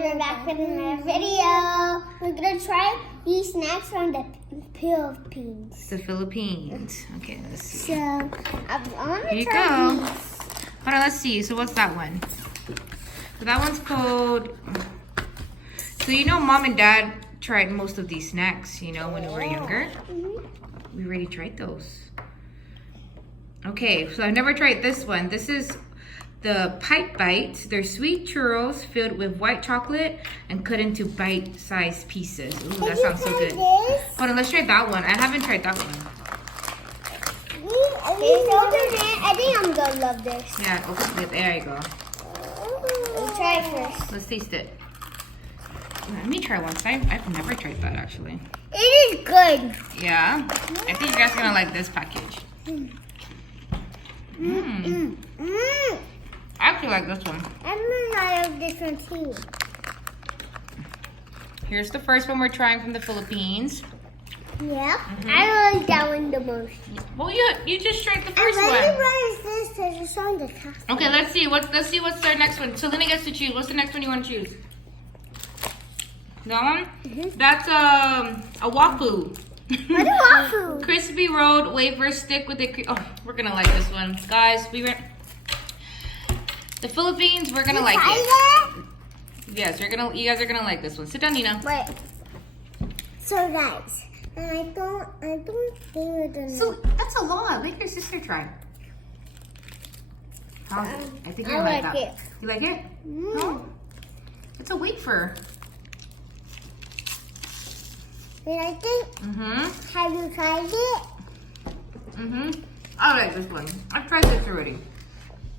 we're back with another video. We're gonna try these snacks from the Philippines. The Philippines. Okay, let's see. So, I wanna Here you try go. these. Hold on, let's see. So what's that one? So that one's called... So you know Mom and Dad tried most of these snacks, you know, when we were younger. We already tried those. Okay, so I've never tried this one. This is the Pipe Bites. They're sweet churros filled with white chocolate and cut into bite-sized pieces. Ooh, that sounds so good. Hold on, let's try that one. I haven't tried that one. I think I'm gonna love this. Yeah, open it. There you go. Let's try it first. Let's taste it. Let me try one. I've never tried that actually. It is good. Yeah? I think you guys are gonna like this package. I actually like this one. I'm gonna like this one too. Here's the first one we're trying from the Philippines. Yeah, I like that one the most. Well, you just tried the first I one. really want this because it's on the top. Okay, let's see what's our next one. So Lena gets to choose. What's the next one you want to choose? That one? That's a wafu. What a waffle! Crispy rolled wafer stick with a oh, we're gonna like this one, guys. The Philippines, we're gonna like it. Yes, you guys are gonna like this one. Sit down, Nina. Wait. So guys, I don't think we're gonna. So that's a lot. Make your sister try. How's it? I think you'll like that. it. You like it? No. It's a wafer. Did I think? Have you tried it? I like this one. I've tried this already.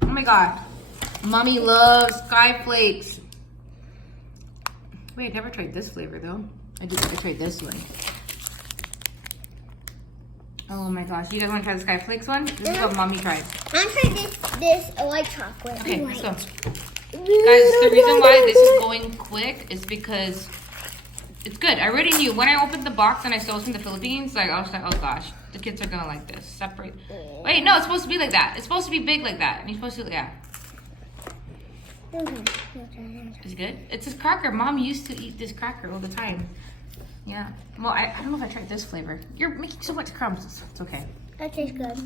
Oh my god. Mommy loves Sky Flakes. Wait, I never tried this flavor though. I tried this one. Oh my gosh. You guys want to try the Sky Flakes one? This is what Mommy tried. I'm trying this white chocolate. Okay, let's go. Guys, the reason why this is going quick is because it's good. I already knew when I opened the box and I saw it from the Philippines, like I was like, oh gosh, the kids are gonna like this. Separate. Wait, no, it's supposed to be like that. It's supposed to be big like that. And you're supposed to, yeah. It's good. It's a cracker. Mom used to eat this cracker all the time. Yeah. Well, I don't know if I tried this flavor. You're making so much crumbs. It's okay. That tastes good.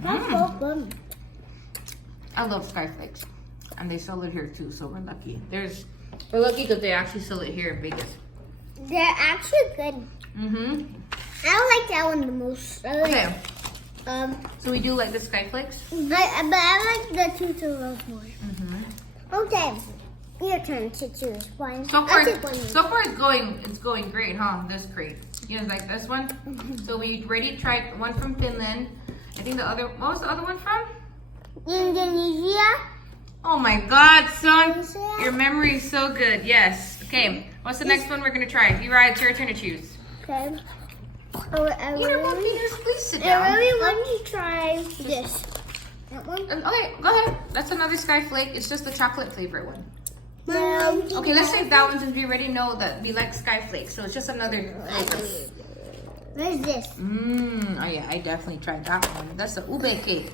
That's so good. I love Sky Flakes, and they sell it here too. So we're lucky. We're lucky because they actually sell it here in Vegas. They're actually good. I like that one the most. Okay. So we do like the Sky Flakes. But I like the two churros more. Okay, your turn to choose one. So far, I'll take one. it's going great, huh? This crate. You guys like this one? So we already tried one from Finland. I think what was the other one from? Indonesia. Oh my God, son, your memory is so good. Yes. Okay. What's the next one we're gonna try? It's your turn to choose. Okay. Please sit I down. really want to try this. That one? Okay, go ahead. That's another Sky Flake. It's just the chocolate flavor one. No. Okay, let's save that one since we already know that we like Sky Flakes. So it's just another flavor. Where's this? Oh yeah, I definitely tried that one. That's the ube cake.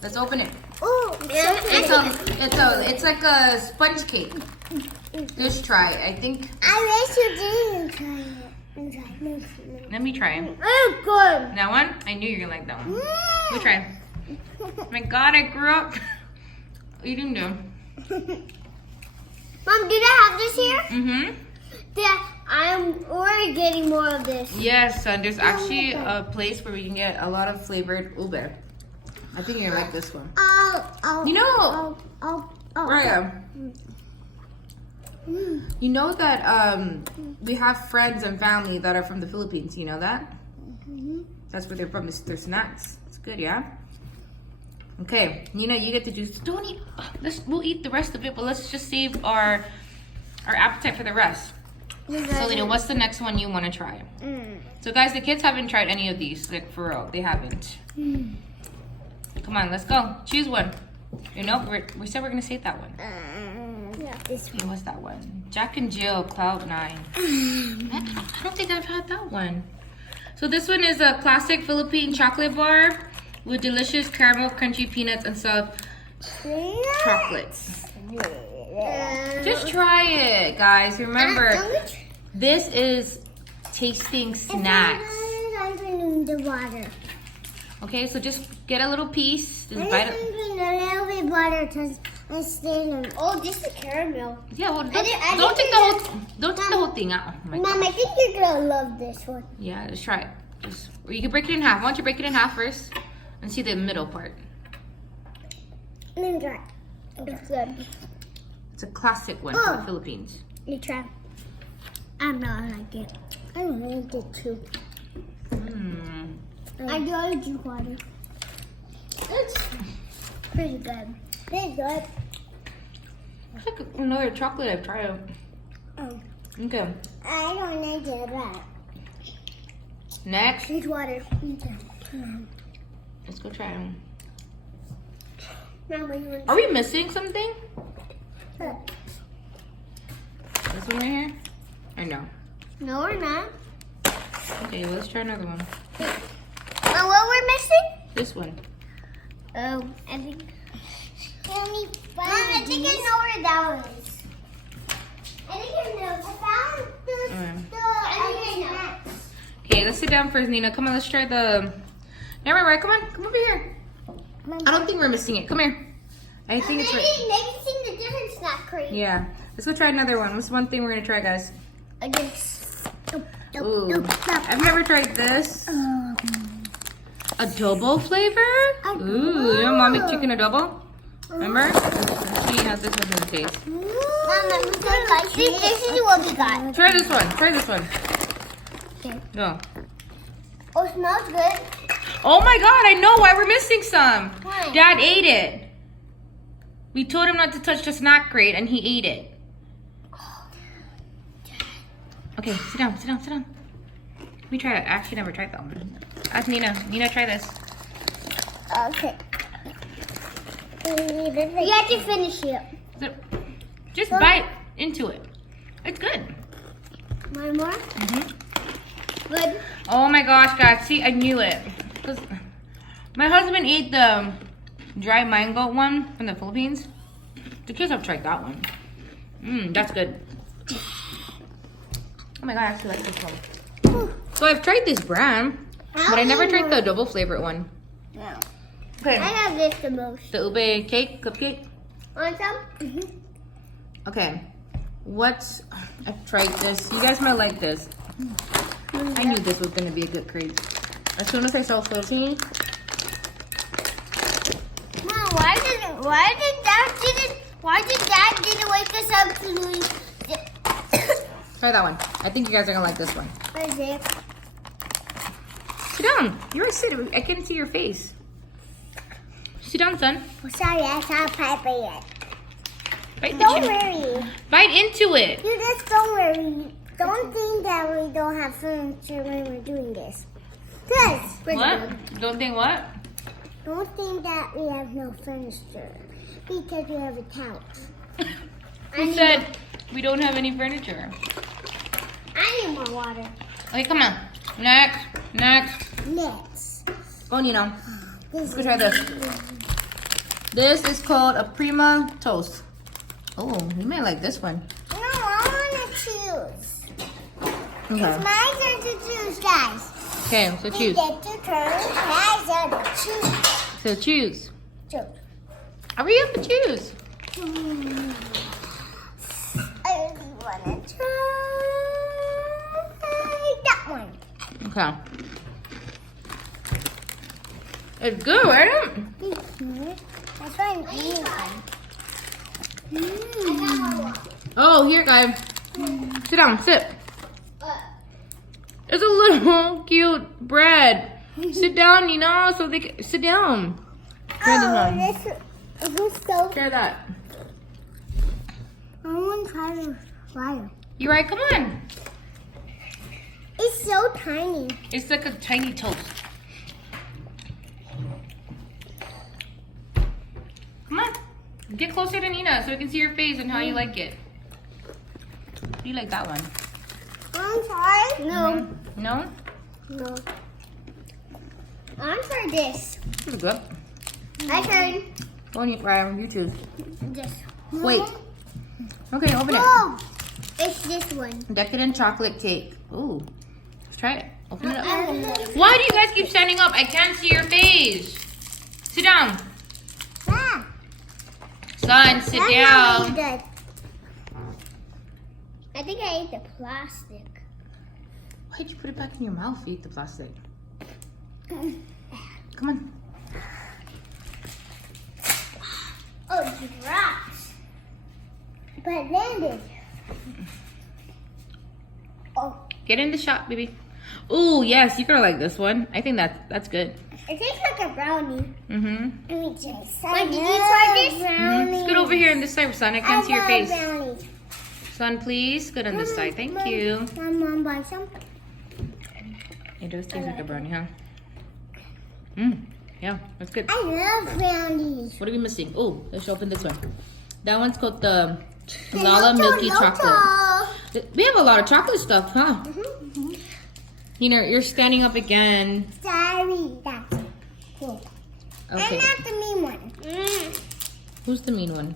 Let's open it. Oh, It's like a sponge cake. Just try it. I think. I wish you didn't try it. Let me try it. Oh, good. That one? I knew you were gonna like that one. Let me try. Oh my God, I grew up eating them. Mom, did I have this here? Yeah, we're getting more of this. Yes, son. There's actually a place where we can get a lot of flavored ube. I think you like this one. You know, Raya, you know that we have friends and family that are from the Philippines. You know that? That's where they're from. They're snacks. It's good, yeah. Okay, Nina, you get to choose. Don't eat. We'll eat the rest of it, but let's just save our appetite for the rest. So, Lena, what's the next one you want to try? So, guys, the kids haven't tried any of these, like for real. They haven't. Come on, let's go. Choose one. You know, we said we're gonna save that one. Yeah, this one. What's that one? Jack and Jill Cloud9. I don't think I've had that one. So this one is a classic Philippine chocolate bar with delicious caramel, crunchy peanuts, and soft chocolates. Just try it, guys. Remember, I'm gonna try. this is tasting snacks. I'm drinking the water. Okay, so just get a little piece. Just I'm bite just it. drinking a little bit water because I stayed in. Oh, this is caramel. Yeah, well, I don't think take the whole thing out. Oh my Mom, God. I think you're gonna love this one. Yeah, just try it. Or you can break it in half. Why don't you break it in half first and see the middle part? Let me try. It's good. It's a classic one from the Oh. Philippines. You try. I'm not like it. I don't like it too. Mm. I don't drink water. It's pretty good. Pretty good. It's like another chocolate I've tried out. Oh, Okay. I don't like it. But Next, drink water. let's go try them. Mom, what do you want? Are we missing something? Look. This one right here? I know. No, we're not. Okay, let's try another one. What we're missing? This one. Oh, I think. Mom, I think I know where that one is. I think I know. I found the. I think I know. Okay, let's sit down first, Nina. Come on, let's try the. Never mind. Come on, come over here. I don't think we're missing it. Come here. I think it's right. Maybe seeing the different snack crate. Yeah. Let's go try another one. What's one thing we're gonna try, guys? I guess. Ooh. I've never tried this. Adobo flavor? Ooh, you know mommy chicken adobo? Remember? Let's see how this one will taste. Mom, this is what we got. Try this one. Try this one. Okay. Go. Oh, it smells good. Oh my god, I know why we're missing some. Why? Dad ate it. We told him not to touch the snack crate and he ate it. Okay, sit down, sit down, sit down. Let me try it. I actually never tried that one. Ask Nina. Nina, try this. Okay. You have to finish it. Just bite into it. It's good. One more? Good. Oh my gosh, guys. See, I knew it. 'Cause my husband ate the dry mango one from the Philippines. The kids have tried that one. That's good. Oh my god, I actually like this one. So I've tried this brand, but I never tried the adobo flavored one. No. Okay. I have this the most. The ube cake, cupcake. Want some? Okay. I've tried this. You guys might like this. I knew this was gonna be a good crate. As soon as I saw Philippines, Mom, why did Dad didn't wake us up to try that one. I think you guys are gonna like this one. What is it? Sit down. You're right, sit. I can't see your face. Sit down, son. Oh, sorry, I can't pipe it yet. Bite, Don't worry. bite into it. You just don't worry. Don't think that we don't have furniture when we're doing this. Cause What? Don't think what? don't think that we have no furniture because we have a couch. Who said we don't have any furniture? I need more water. Okay, come on. Next. Next. Go, Nino. This Let's go try this. This is called a Prima Toast. Oh, you may like this one. No, I want to choose. Okay. It's my turn to choose, guys. Okay, so We choose. get to turn. My turn to choose. So choose. Choose. Hurry up and choose. I really want to try that one. Okay. It's good, right? That's why I'm eating one. Oh, here, guys. Sit down, sit. It's a little cute bread. Sit down, Nina, so they can sit down. Try this one. This is so. Try that. I want to try the fire. You right? Come on. It's so tiny. It's like a tiny toast. Come on. Get closer to Nina so we can see your face and how you like it. You like that one? I'm sorry. No. No? No. I'm for this. This is good. I turn Go on, you choose. this. Wait. Okay, open it. Oh, it's this one. Decadent chocolate cake. Ooh, let's try it. Open it up. Ah. Why do you guys keep standing up? I can't see your face. Sit down. Son, sit down. I think I ate the plastic. Why'd you put it back in your mouth? Eat the plastic. Come on. Oh, it dropped. But it landed. Oh, Get in the shop, baby. Ooh, yes, you're gonna like this one. I think that's good. it tastes like a brownie. Mm-hmm. Let me taste. Wait, did you try this? Brownie. Scoot over here on this side, son. I can't see your face. Brownies. Son, please. Scoot on this side. Thank you. Mom, buy some. It does taste like a brownie, huh? Yeah, that's good. I love brownies. What are we missing? Oh, let's open this one. That one's called the Lala Milky Chocolate. We have a lot of chocolate stuff, huh? You know, you're standing up again. Sorry, that's cool. Okay. I'm not the mean one. Who's the mean one?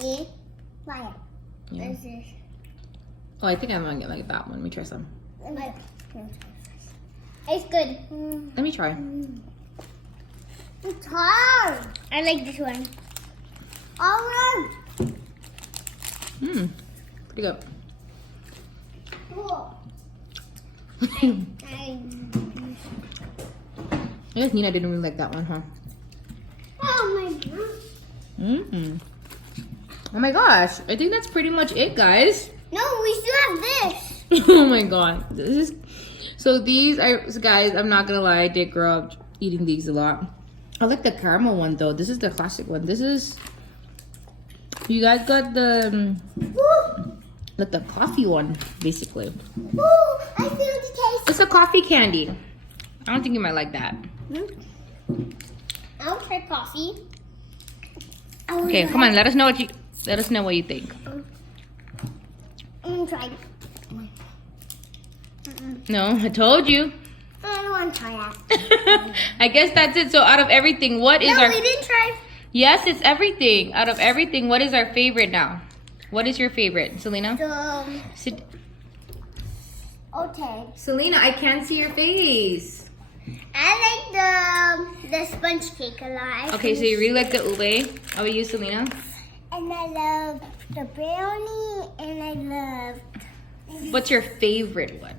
Me? Why? Yeah. This is. Oh, I think I'm gonna get like that one. Let me try some. It's good. Let me try. It's hard. I like this one. Alright. Pretty good. Cool. I guess Nina didn't really like that one, huh? Oh my god. Oh my gosh. I think that's pretty much it, guys. No, we still have this. Oh my god. So these are, guys, I'm not gonna lie, I did grow up eating these a lot. I like the caramel one though. This is the classic one. This is, you guys got the, like the coffee one, basically. Ooh, I feel the taste. It's a coffee candy. I don't think you might like that. I'll try coffee. Okay, come on, let us know what you think. I'm gonna try. No, I told you. I don't want to try that. I guess that's it. So out of everything, what is No, our... we didn't try. Yes, it's everything. Out of everything, what is our favorite now? What is your favorite, Selena? Sit. Okay. Selena, I can't see your face. I like the sponge cake a lot. Okay, so you really like the ube. How about you, Selena? And I love the brownie, and I love. What's your favorite one?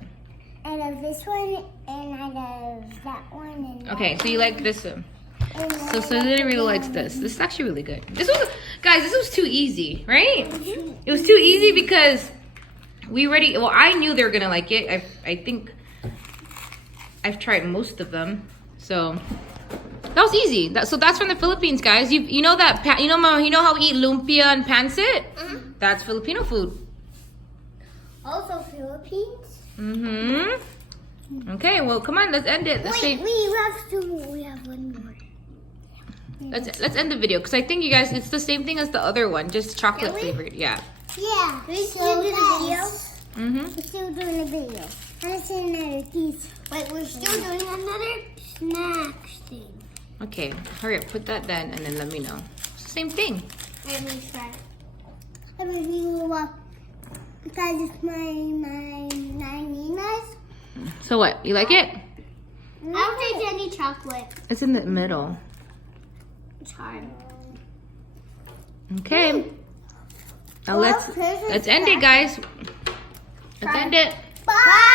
I love this one, and I love that one. And Okay, so you like this one. and So Selena really likes this. This is actually really good. This was, guys, this was too easy, right? It was too easy because we already, well, I knew they were gonna like it. I think I've tried most of them, so that was easy. So that's from the Philippines, guys. You know that you know how we eat lumpia and pancit? That's Filipino food. Also Philippines. Okay, well, come on, let's end it. Let's Wait, we have one more. let's end the video because I think you guys, it's the same thing as the other one, just chocolate Really? flavored. Yeah. Yeah. We still do the video. Mhm. We're still doing the video. Let's see another piece. Wait, we're still doing another snacks thing. Okay, hurry up, put that then, and then let me know. It's the same thing. Let me try. I'm gonna do because it's my Nina's. So what? You like it? I don't take any chocolate. It's in the middle. It's hard. Okay. Now Well, let's end it, guys. Let's end it. Bye.